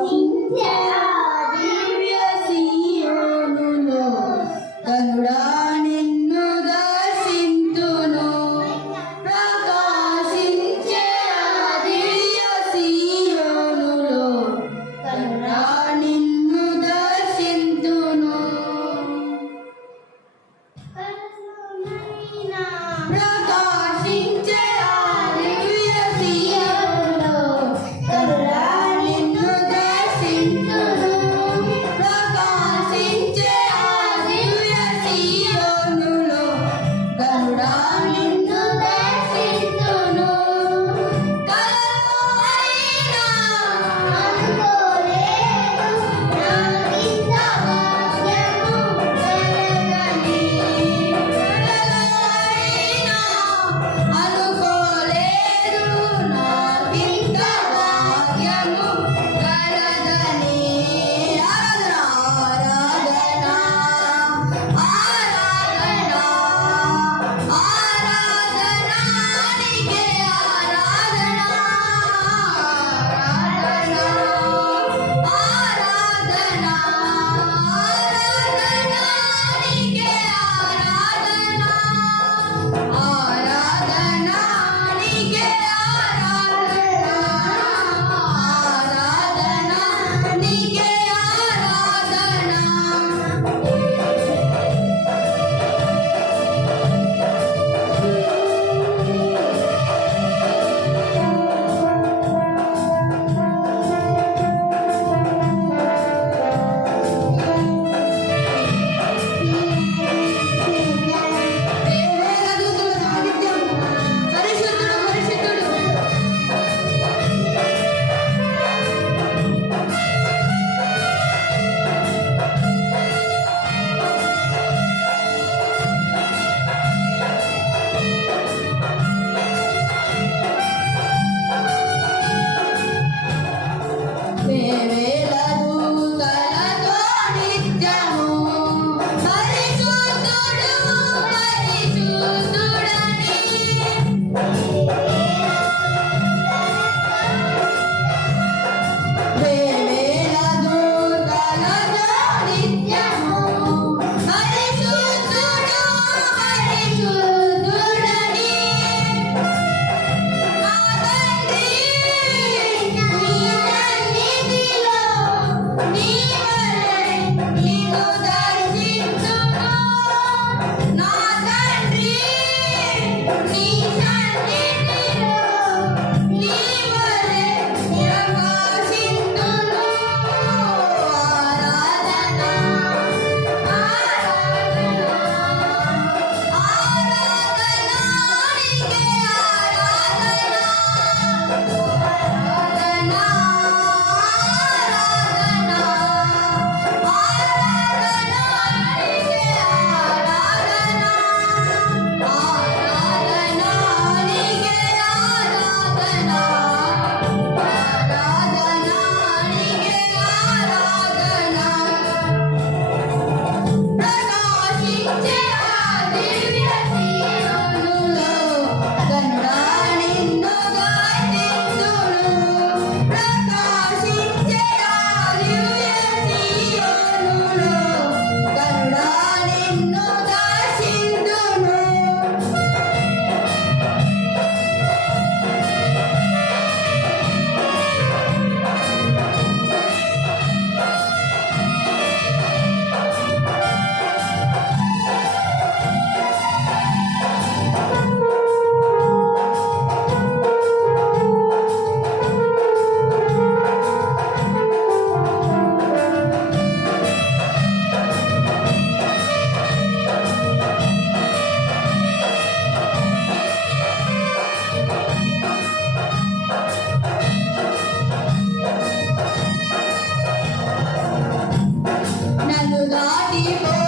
ప్రకాశించే దివ్య సీయోనులో కనుడా you.